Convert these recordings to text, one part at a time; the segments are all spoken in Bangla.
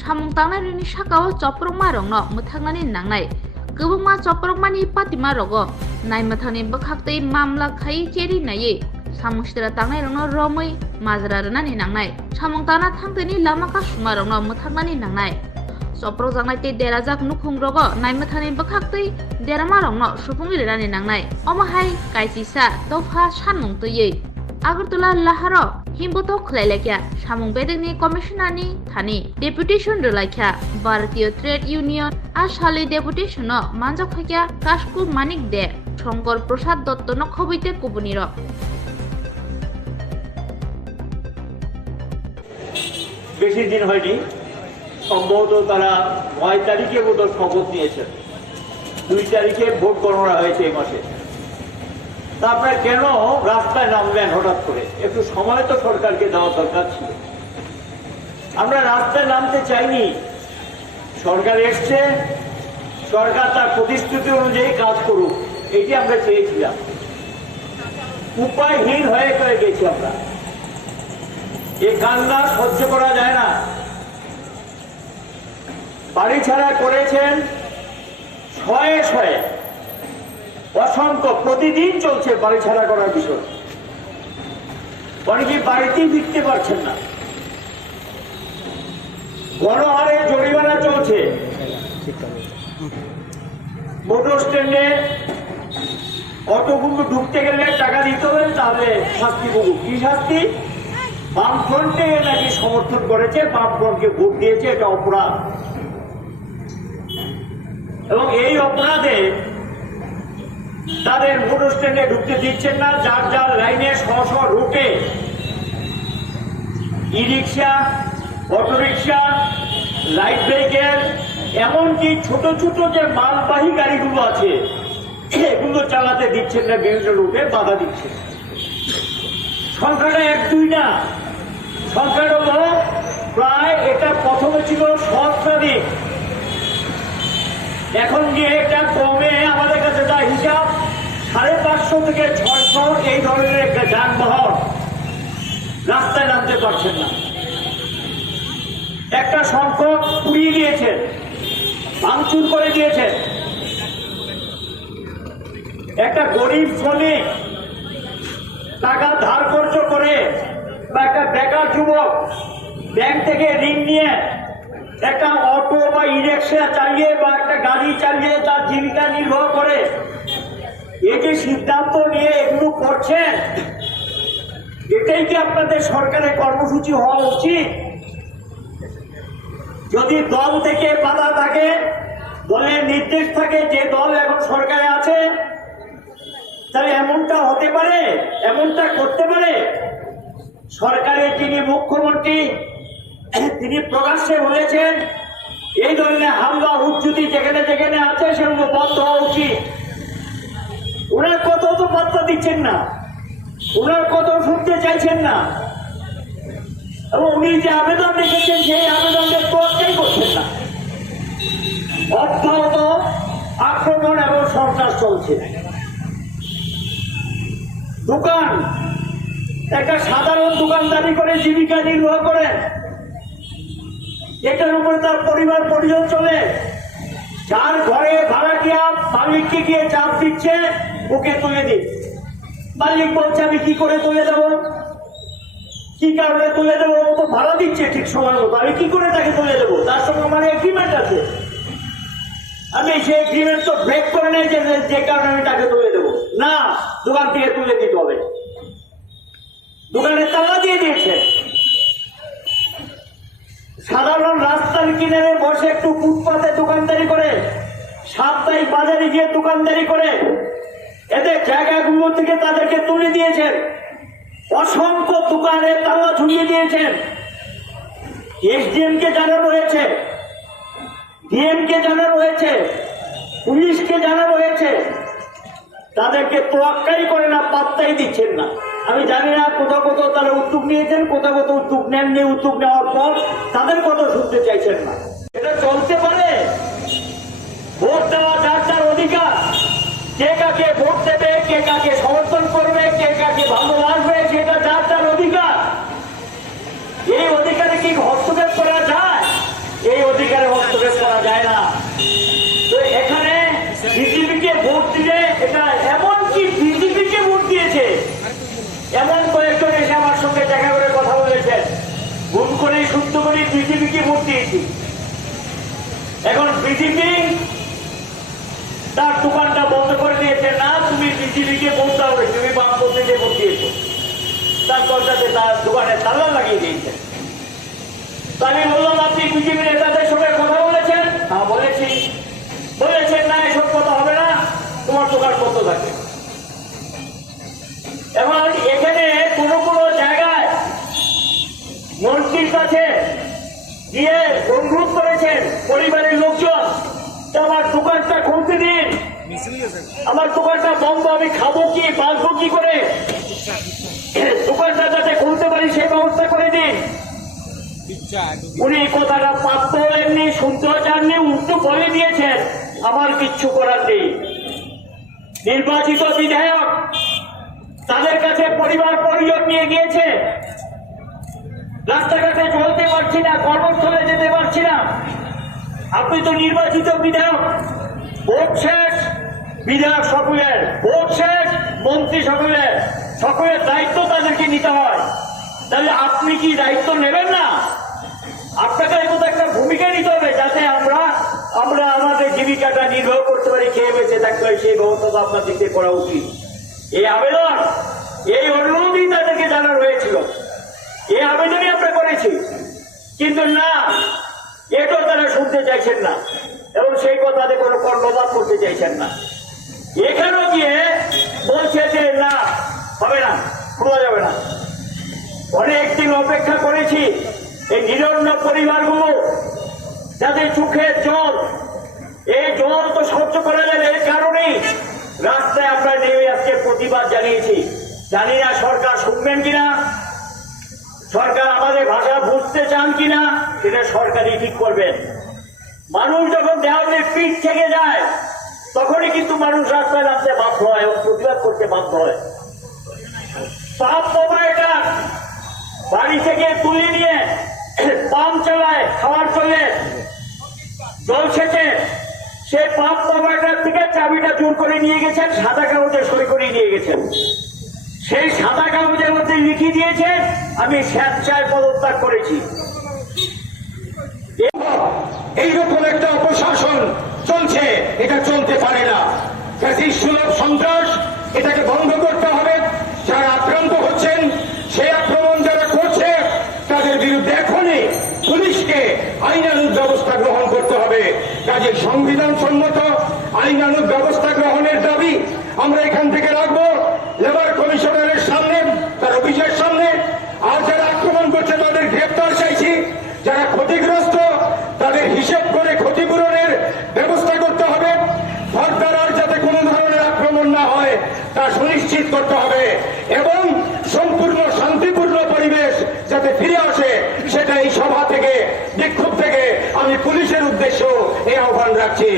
samung tangnai rini sakao choprokma rokno muthaknani nangnai kwbangma choprokmani patima rogo naimuthangni bwkhaktwi mamla khai cheri nai samung sitra tangnai rokno romui majra rwnani nangnai samung tangna thangtwini lama kasuma rokno muthaknani nangnai choprokjaknai tei derajak nukhung rogo naimuthangni bwkhaktwi derama rokno supungwi rwnani nangnai omo hai kaisisa dofa sanmung twiwi Agartala laharo himboto khlailakya samung bedekni commissionerni thani deputation rwlaikya Bharatiya Trade Union asali deputation no manjak khaikya Kasku Manik de Shankar Prasad Dotto no khobite kubuniro বেশি দিন হয়নি সম্ভবত তারা 9 তারিখে ভোটার শপথ নিয়েছেন 2 তারিখে ভোট গণনা হয়েছে এই মাসে আপনারা কেন রাস্তায় নামবেন হঠাৎ করে একটু সময় তো সরকারকে দেওয়া দরকার ছিল আমরা রাস্তায় নামতে চাইনি সরকার এসছে সরকার তার প্রতিশ্রুতি অনুযায়ী কাজ করুক এটি আমরা চেয়েছিলাম উপায়হীন হয়ে গেছি আমরা এই কান্না সহ্য করা যায় না বাড়ি ছাড়া করেছেন শয়ে শয়ে অসংখ্য প্রতিদিন চলছে বাড়ি ছাড়া করার বিষয় অনেকে বাড়িতেই ফিরতে পারছেন না গণহারে জরিমানা চলছে মোটর স্ট্যান্ডে অটোগুলো ঢুকতে গেলে টাকা দিতে হবে তাহলে শাস্তি পাবো কি শাস্তি বামফ্রন্টে নাকি সমর্থন করেছে বামফ্রন্টকে ভোট দিয়েছে এটা অপরাধ এবং এই অপরাধে তাদের মোটর স্ট্যান্ডে ঢুকতে দিচ্ছেন না যার যার লাইনে স্ব রুটে ই রিক্সা অটোরিক্সা লাইট ভেহিকেল এমনকি ছোট ছোট যে মালবাহী গাড়িগুলো আছে এগুলো চালাতে দিচ্ছেন না বিভিন্ন রুটে বাধা দিচ্ছে সংখ্যাটা 1-2 না সংখ্যাটা হলো প্রায় এটা প্রথমে ছিল সহস্রাধিক এখন গিয়ে এটা কমে আমাদের কাছে যা হিসাব 550 থেকে 600 এই ধরনের একটা যানবাহন রাস্তায় নামতে পারছেন না একটা সংখ্যক পুড়িয়ে দিয়েছেন ভাঙচুর করে দিয়েছেন একটা গরিব শ্রমিক টাকা ধার খরচ করে বা একটা বেকার যুবক ব্যাংক থেকে ঋণ নিয়ে একটা অটো বা ই রিক্সা চালিয়ে বা একটা গাড়ি চালিয়ে তার জীবিকা নির্বাহ করে এই যে সিদ্ধান্ত নিয়ে এগুলো করছেন এটাই কি আপনাদের সরকারের কর্মসূচি হওয়া উচিত যদি দল থেকে বাধা থাকে দলের নির্দেশ থাকে যে দল এখন সরকারে আছে তাহলে এমনটা হতে পারে এমনটা করতে পারে সরকারের যিনি মুখ্যমন্ত্রী তিনি প্রকাশ্যে বলেছেন এই ধরনের হামলা হুজ্জুতি যেখানে যেখানে আছে সেগুলো বন্ধ হওয়া উচিত ওনার কত তো বার্তা দিচ্ছেন না ওনার কত শুনতে চাইছেন না এবং উনি যে আবেদন রেখেছেন সেই আবেদনের তোয়াক্কাই করছেন না অব্যাহত আক্রমণ এবং সন্ত্রাস চলছে দোকান একটা সাধারণ দোকানদারি করে জীবিকা নির্বাহ করেন এটার উপরে তার পরিবার পরিজন চলে যার ঘরে ভাড়াটিয়া মালিককে গিয়ে চাপ দিচ্ছে ওকে তুলে দিন মালিক বলছে আমি কি করে তুলে দেবো কি কারণে তুলে দেবো ও তো ভাড়া দিচ্ছে ঠিক সময় মতো আমি কি করে তাকে তুলে দেবো তার সঙ্গে আমার এগ্রিমেন্ট আছে আমি সেই এগ্রিমেন্ট তো ব্রেক করে নেই যে কারণে আমি তাকে তুলে দেবো না দোকান থেকে তুলে দিতে হবে দোকানে তালা দিয়ে দিয়েছে সাধারণ রাস্তার কিনারে বসে একটু ফুটপাতে দোকানদারি করে সাপ্তাহিক বাজারে গিয়ে দোকানদারি করে এদের জায়গাগুলো থেকে তাদেরকে তুলে দিয়েছেন অসংখ্য দোকানে তালা ঝুলিয়ে দিয়েছেন এসডিএম কে জানানো হয়েছে ডিএম কে জানানো হয়েছে পুলিশকে জানানো হয়েছে তাদেরকে তোয়াক্কাই করে না পাত্তাই দিচ্ছেন না আমি জানি না কোথাও কোথাও তারা উদ্যোগ নিয়েছেন কোথাও কোথাও উদ্যোগ নেননি উদ্যোগ নেওয়ার পর তাদের কথা শুনতে চাইছেন না এটা চলতে পারে ভোট দেওয়া যার যার অধিকার কে কাকে ভোট দেবে কে কাকে সমর্থন করবে কে কাকে ভালোবাসবে সেটা যার যার অধিকার এই অধিকারে কি হস্তক্ষেপ করা যায় এই আমি বিজেপিকে ভোট দিয়েছি, এখন বিজেপি তার দোকানটা বন্ধ করে দিয়েছে। না, তুমি বিজেপিকে ভোট দাও, তুমি বামপন্থীকে ভোট দিয়েছো, তার কথাতে তার দোকানে তালা লাগিয়ে দিয়েছে। তো আমি বললাম, আপনি বিজেপি নেতাদের সঙ্গে কথা বলেছেন? হ্যাঁ বলেছি। বলেছেন না, এসব কথা হবে না, তোমার দোকান বন্ধ থাকে। এবং এখানে কোনো কোনো জায়গায় মন্ত্রীর কাছে গিয়ে অনুরোধ করেছেন পরিবারের লোকজন, আমার দোকানটা খুলতে দিন, আমার দোকানটা বন্ধ, আমি খাবো কি বাঁচবো কি করে, দোকানটা যাতে খুলতে পারি সেই ব্যবস্থা করে দিন। উনি কথাটা পাত্র এমনি শুনতেও চাননি, উল্টো বলে দিয়েছেন আমার কিচ্ছু করার নেই। নির্বাচিত বিধায়ক তাদের কাছে পরিবার পরিজন নিয়ে গিয়েছে, রাস্তাঘাটে চলতে পারছি না, কর্মস্থলে যেতে পারছি না। আপনি তো নির্বাচিত বিধায়ক, ভোট শেষ, বিধায়ক সকলের, ভোট শেষ, মন্ত্রী সকলের, সকলের দায়িত্ব তাদেরকে নিতে হয়। তাহলে আপনি কি দায়িত্ব নেবেন না? আপনাকে মতো একটা ভূমিকা নিতে হবে, যাতে আমরা আমাদের জীবিকাটা নির্বাহ করতে পারি, খেয়ে বেঁচে থাকতে হয়, সেই ব্যবস্থা আপনাদেরকে করা উচিত। এই আবেদন, এই অনুরোধই তাদেরকে জানানো হয়েছিল, এই আবেদনই আমরা করেছি, কিন্তু না, এটাও তারা শুনতে চাইছেন না এবং সেই কথাতে কোনো কর্ণপাত করতে চাইছেন না। এখানেও গিয়ে বলছে যে না, হবে না, খোলা যাবে না। অনেকদিন অপেক্ষা করেছি এই নিরন্ন পরিবারগুলো যাদের চোখের জল, এই জল তো সহ্য করা যাবে, এর কারণেই রাস্তায় আমরা নেমে আজকে প্রতিবাদ জানিয়েছি। জানি না সরকার শুনবেন কিনা, সরকার আমাদের ভাষা বুঝতে চান কিনা, সেটা সরকারই ঠিক করবেন। মানুষ যখন দেওয়ালে পিঠ থেকে যায়, তখনই কিন্তু মানুষ রাস্তায় নামতে বাধ্য হয় এবং প্রতিবাদ করতে বাধ্য হয়। পাপ বাবা এটা বাড়ি থেকে তুলে নিয়ে পাম্প চালায়, খাওয়ার চলে, জল সেচে, সে পাপ বাবাটার থেকে চাবিটা জোর করে নিয়ে গেছেন, সাদা কাগজে সই করে নিয়ে গেছেন। সেই সাদা কাগজের মধ্যে লিখে দিয়েছে আমি স্বেচ্ছায় পদত্যাগ করেছি। এইরকম একটা অপশাসন চলছে, এটা চলতে পারে না। সুলভ সন্ত্রাস, এটাকে বন্ধ করতে হবে। যারা আক্রান্ত হচ্ছেন, সেই আক্রমণ যারা করছে, তাদের বিরুদ্ধে এখনই পুলিশকে আইনানুগ ব্যবস্থা গ্রহণ করতে হবে। কাজে সংবিধান সম্মত আইনানুগ ব্যবস্থা গ্রহণের দাবি আমরা এখান থেকে রাখবো লেবার কমিশনারের সামনে, তার অফিসের সামনে। আর যারা আক্রমণ করছে তাদের গ্রেপ্তার চাইছি। যারা ক্ষতিগ্রস্ত, তাদের হিসেব করে ক্ষতিপূরণের ব্যবস্থা করতে হবে। সরকার আর যাতে কোনো ধরনের আক্রমণ না হয় তা সুনিশ্চিত করতে হবে এবং সম্পূর্ণ শান্তিপূর্ণ পরিবেশ যাতে ফিরে আসে, সেটা এই সভা থেকে, বিক্ষোভ থেকে আমি পুলিশের উদ্দেশ্য এই আহ্বান রাখছি।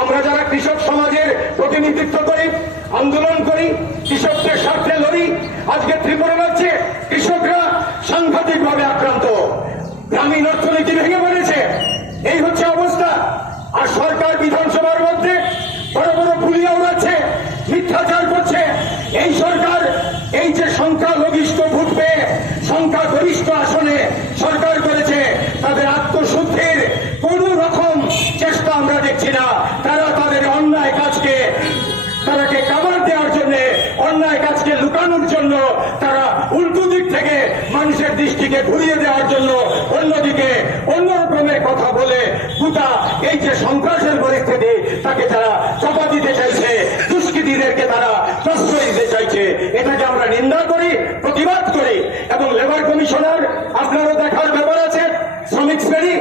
আমরা যারা কৃষক সমাজের প্রতিনিধিত্ব করি, আন্দোলন করি, কৃষকদের স্বার্থে লড়ি, আজকে ত্রিপুরা রাজ্যে কৃষকরা সাংঘাতিকভাবে আক্রান্ত, গ্রামীণ অর্থনীতি ভেঙে পড়েছে, এই হচ্ছে অবস্থা। আর সরকার বিধানসভার মধ্যে বড় বড় পুলিয়া উড়াচ্ছে, মিথ্যাচার করছে। এই সরকার এই যে সংখ্যালঘিষ্ঠ ভোট পেয়ে সংখ্যাগরিষ্ঠ আসনে সরকার করেছে, তাদের আত্মশুদ্ধির কোন রকম চেষ্টা আমরা দেখছি না। তারা তাদের অন্যায় কাজকে তারাকে কাভার দেওয়ার জন্য, অন্যায় কাজকে লুকানোর জন্য, তারা উল্টো দিক থেকে মানুষের দৃষ্টিকে ঘুরিয়ে দেওয়ার জন্য অন্যদিকে অন্য রকমের কথা বলে গোটা এই যে সন্ত্রাসের পরিস্থিতি, তাকে তারা চাপা দিতে চাইছে, দুষ্কৃতীদেরকে তারা প্রশ্রয় দিতে চাইছে। এটাকে আমরা নিন্দা করি, প্রতিবাদ করি। এবং লেবার কমিশনার, আপনারও দেখার ব্যাপার আছে, শ্রমিক শ্রেণী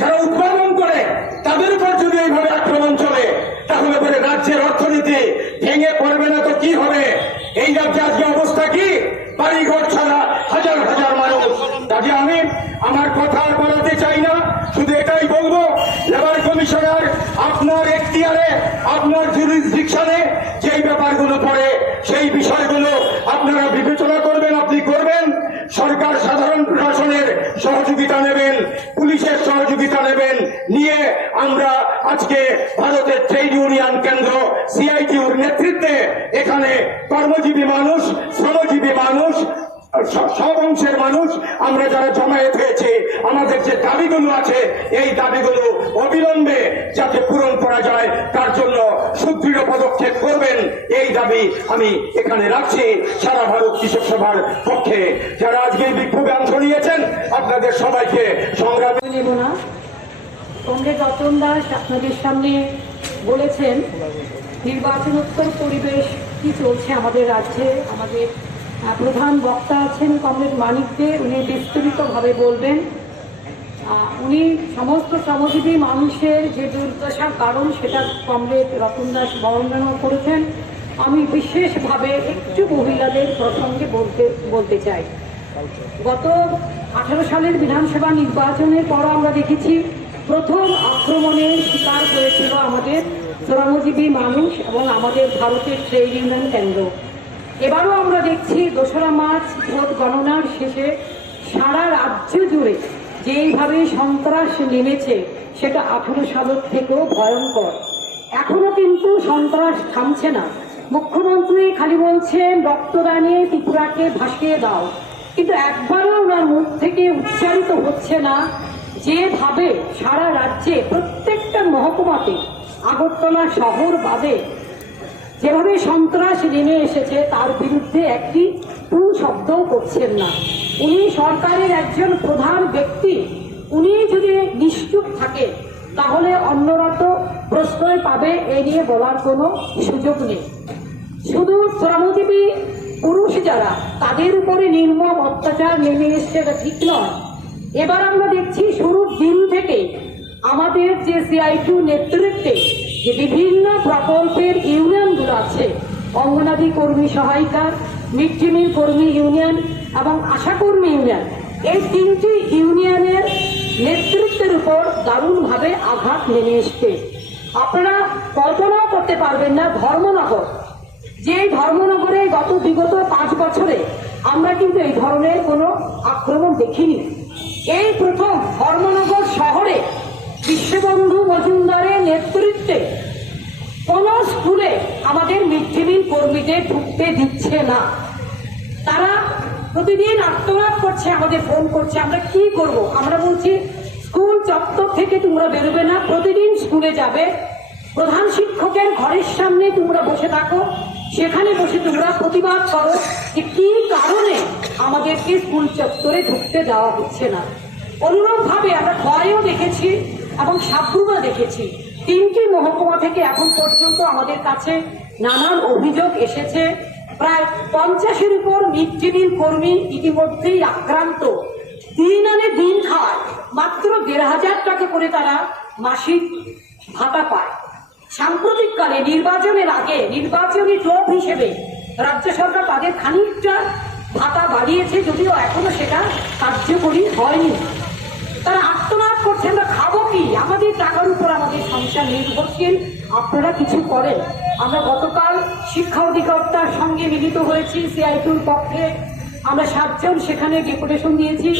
যারা উৎপাদন করে, তাদের উপর যদি এইভাবে আক্রমণ চলে, তাহলে পরে রাজ্যের অর্থনীতি ভেঙে পড়বে না তো কি হবে? এই রাজ্যে আজকে অবস্থা কি? বাড়িঘর ছাড়া হাজার হাজার মানুষ। কাজে আমি আমার কথা আর বাড়াতে চাই না, শুধু এটাই বলবো, লেবার কমিশনার আপনার এখতিয়ারে, আপনার জুরিসডিকশনে যেই ব্যাপারগুলো পড়ে, সেই বিষয়গুলো আপনারা বিবেচনা করবেন, আপনি করবেন। সরকার সাধারণ প্রশাসনের সহযোগিতা নেবেন, পুলিশের সহযোগিতা নেবেন, নিয়ে আমরা আজকে ভারতের ট্রেড ইউনিয়ন কেন্দ্র সিআইটিউর নেতৃত্বে এখানে কর্মজীবী মানুষ, শ্রমজীবী মানুষ, সব অংশের মানুষ আমরা যারা জমায়েত হয়েছে, আমাদের যে দাবিগুলো আছে এই দাবিগুলো অবিলম্বে যাতে পূরণ করা যায় তার জন্য সুদৃঢ় পদক্ষেপ করবেন, এই দাবি আমি এখানে রাখছি সারা ভারত কৃষক সভার পক্ষে। যারা আজকে বিক্ষোভে অংশ নিয়েছেন আপনাদের সবাইকে সংগ্রামে নেব না। কমরেড রতন দাস আপনাদের সামনে বলেছেন নির্বাচনোত্তর পরিবেশ কি চলছে আমাদের রাজ্যে। আমাদের প্রধান বক্তা আছেন কমরেড মানিক দে, উনি বিস্তারিতভাবে বলবেন। উনি সমস্ত শ্রমজীবী মানুষের যে দুর্দশার কারণ সেটা কমরেড রতন দাস বর্ণনা করেছেন। আমি বিশেষভাবে একটু মহিলাদের প্রসঙ্গে বলতে চাই। গত 18 সালের বিধানসভা নির্বাচনের পর আমরা দেখেছি প্রথম আক্রমণের শিকার হয়েছিল আমাদের শ্রমজীবী মানুষ এবং আমাদের ভারতের ট্রেড ইউনিয়ন কেন্দ্র। এবারও আমরা দেখছি 2রা মার্চ ভোট গণনার শেষে সারা রাজ্য জুড়ে যেইভাবে সন্ত্রাস নেমেছে সেটা 18 সালের থেকেও ভয়ঙ্কর। এখনো কিন্তু সন্ত্রাস থামছে না। মুখ্যমন্ত্রী খালি বলছেন রক্তদানে ত্রিপুরাকে ভাসিয়ে দাও, কিন্তু একবারও ওনার মুখ থেকে উচ্চারিত হচ্ছে না যেভাবে সারা রাজ্যে প্রত্যেকটা মহকুমাতে আগরতলা শহর বাদে যেভাবে সন্ত্রাস নেমে এসেছে তার বিরুদ্ধে একটি টু শব্দও করছেন না। উনি সরকারের একজন প্রধান ব্যক্তি, উনি যদি নিশ্চুপ থাকে তাহলে অন্যরা তো প্রশ্রয় পাবে, এ নিয়ে বলার কোনো সুযোগ নেই। শুধু শ্রমজীবী পুরুষ যারা তাদের উপরে নির্মম অত্যাচার নেমে এসছে এটা ঠিক নয়। এবার আমরা দেখছি শুরুর দিন থেকে আমাদের যে CI2 নেতৃত্বে যে বিভিন্ন প্রকল্পের ইউনিয়নগুলো আছে, অঙ্গনাদি কর্মী সহায়িকা, মিড ডে মিল কর্মী ইউনিয়ন এবং আশাকর্মী ইউনিয়ন, এই 3টি ইউনিয়নের নেতৃত্বের উপর দারুণভাবে আঘাত নেমে এসছে। আপনারা কল্পনাও করতে পারবেন না ধর্মনগর, যে ধর্মনগরে বিগত 5 বছরে আমরা কিন্তু এই ধরনের কোনো আক্রমণ দেখিনি। এই প্রথম ধর্মনগর শহরে বিশ্ববন্ধু মজুমদারের নেতৃত্বে কোন স্কুলে আমাদের মিড ডে মিল কর্মীদের ঢুকতে দিচ্ছে না। তারা প্রতিদিন আত্মনাদ করছে, আমাদের ফোন করছে, আমরা কি করব। আমরা বলছি স্কুল চত্বর থেকে তোমরা বেরোবে না, প্রতিদিন স্কুলে যাবে, প্রধান শিক্ষকের ঘরের সামনে তোমরা বসে থাকো, সেখানে বসে তোমরা প্রতিবাদ করো যে কি কারণে আমাদেরকে স্কুল চত্বরে ঢুকতে দেওয়া হচ্ছে না। অনুরূপভাবে আমরা খোয়াইও দেখেছি এবং সাবরুমা দেখেছি। 3টি মহকুমা থেকে এখন পর্যন্ত আমাদের কাছে নানান অভিযোগ এসেছে। প্রায় 50-এর উপর মিড ডে মিল কর্মী ইতিমধ্যেই আক্রান্ত। দিন আনে দিন খায়, মাত্র 1,500 টাকা করে তারা মাসিক ভাতা পায়। সাম্প্রতিককালে নির্বাচনের আগে নির্বাচনী টোপ হিসেবে রাজ্য সরকার তাদের খানিকটা ভাতা বাড়িয়েছে, যদিও এখনো সেটা কার্যকরী হয়নি। তারা আত্মনাদ করছে আমরা খাবো কি, আমাদের টাকার উপর আমাদের সংসার নির্ভরশীল, আপনারা কিছু করেন। আমরা গতকাল শিক্ষা অধিকর্তার সঙ্গে মিলিত হয়েছি CI2-র পক্ষে, আমরা 7 জন সেখানে ডেপুটেশন দিয়েছি।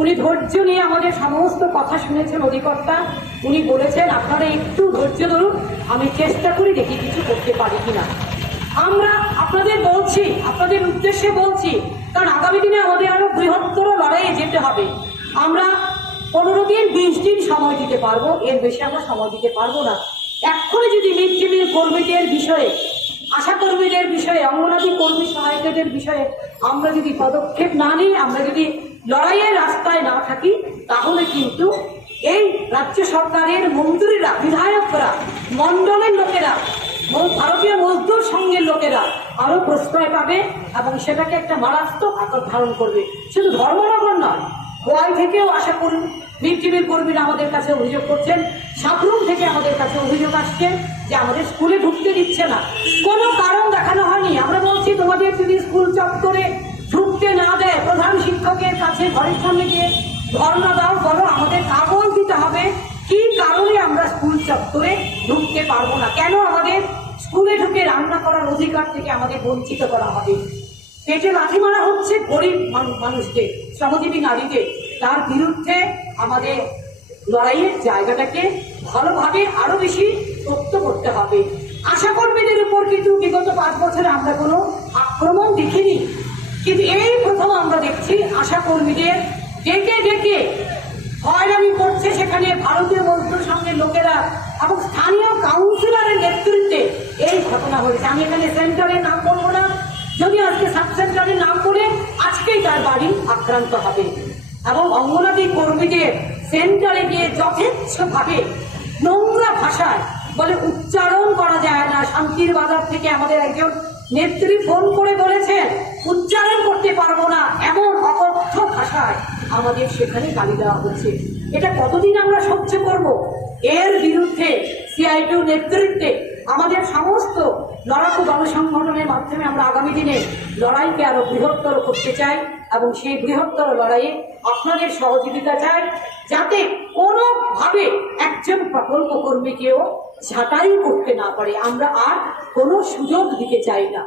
উনি ধৈর্য নিয়ে আমাদের সমস্ত কথা শুনেছেন অধিকর্তা। উনি বলেছেন আপনারা একটু ধৈর্য ধরুন, আমি চেষ্টা করি দেখি কিছু করতে পারি কিনা। আমরা আপনাদের বলছি, আপনাদের উদ্দেশ্যে বলছি, কারণ আগামী দিনে আমাদের আরো বৃহত্তর লড়াইয়ে যেতে হবে। আমরা 15 দিন 20 দিন সময় দিতে পারবো, এর বেশি আমরা সময় দিতে পারবো না। এক্ষুনি যদি মিড ডে মিল কর্মীদের বিষয়ে, আশা কর্মীদের বিষয়ে, অঙ্গনাদি কর্মী সহায়িকাদের বিষয়ে আমরা যদি পদক্ষেপ না নিই, আমরা যদি লড়াইয়ের রাস্তায় না থাকি, তাহলে কিন্তু এই রাজ্য সরকারের মন্ত্রীরা, বিধায়করা, মন্ডলের লোকেরা, ভারতীয় মজদুর সংঘের লোকেরা আরো প্রশ্রয় পাবে এবং সেটাকে একটা মারাত্মক আকার ধারণ করবে। শুধু ধর্মনগর নয়, খোয়াই থেকেও আশা করুন মিড ডে মিল কর্মীরা আমাদের কাছে অভিযোগ করছেন, সাবরুম থেকে আমাদের কাছে অভিযোগ আসছে যে আমাদের স্কুলে ঢুকতে দিচ্ছে না, কোনো কারণ দেখানো হয়নি। আমরা বলছি তোমাদের যদি স্কুল চত্বরে ঢুকতে না দেয়, প্রধান শিক্ষকের কাছে ঘরের সামনে গিয়ে ধর্ণা দাও, বলো আমাদের কাগজ দিতে হবে কি কারণে আমরা স্কুল চত্বরে ঢুকতে পারবো না, কেন আমাদের স্কুলে ঢুকে রান্না করার অধিকার থেকে আমাদের বঞ্চিত করা হবে। পেটে লাথি মারা হচ্ছে গরিব মানুষকে, শ্রমজীবী নারীকে। তার বিরুদ্ধে আমাদের লড়াইয়ের জায়গাটাকে ভালোভাবে আরো বেশি শক্ত করতে হবে। আশা কর্মীদের উপর কিন্তু বিগত 5 বছরে আমরা কোনো আক্রমণ দেখিনি। কিন্তু এই প্রথম আমরা দেখছি আশা কর্মীদের ডেকে ডেকে হয়রানি করছে, সেখানে ভারতীয় মজদুর সঙ্গে লোকেরা এবং স্থানীয় কাউন্সিলরের নেতৃত্বে এই ঘটনা হয়েছে। আমি এখানে সেন্টারের নাম বলবো না, যদি আজকে সাব সেন্টারের নাম বলে আজকেই তার বাড়ি আক্রান্ত হবে। এবং অঙ্গনাদি কর্মীদের সেন্টারে গিয়ে যথেচ্ছভাবে নোংরা ভাষায় বলে উচ্চারণ করা যায় না। শান্তির বাজার থেকে আমাদের একজন নেত্রী ফোন করে বলেছেন উচ্চারণ করতে পারবো না, এমন অকথ্য ভাষায় আমাদের সেখানে গালি দেওয়া হচ্ছে। এটা কতদিন আমরা সহ্য করব? এর বিরুদ্ধে সিআইটিউ নেতৃত্বে আমাদের সমস্ত লড়াকু গণসংগঠনের মাধ্যমে আমরা আগামী দিনে লড়াইকে আরো বৃহত্তর করতে চাই এবং সেই বৃহত্তর লড়াইয়ে আপনাদের সহযোগিতা চাই, যাতে কোনোভাবে একজন প্রকল্প কর্মীকেও ছাঁটাই করতে না পারে। আমরা আর কোনো সুযোগ দিতে চাই না।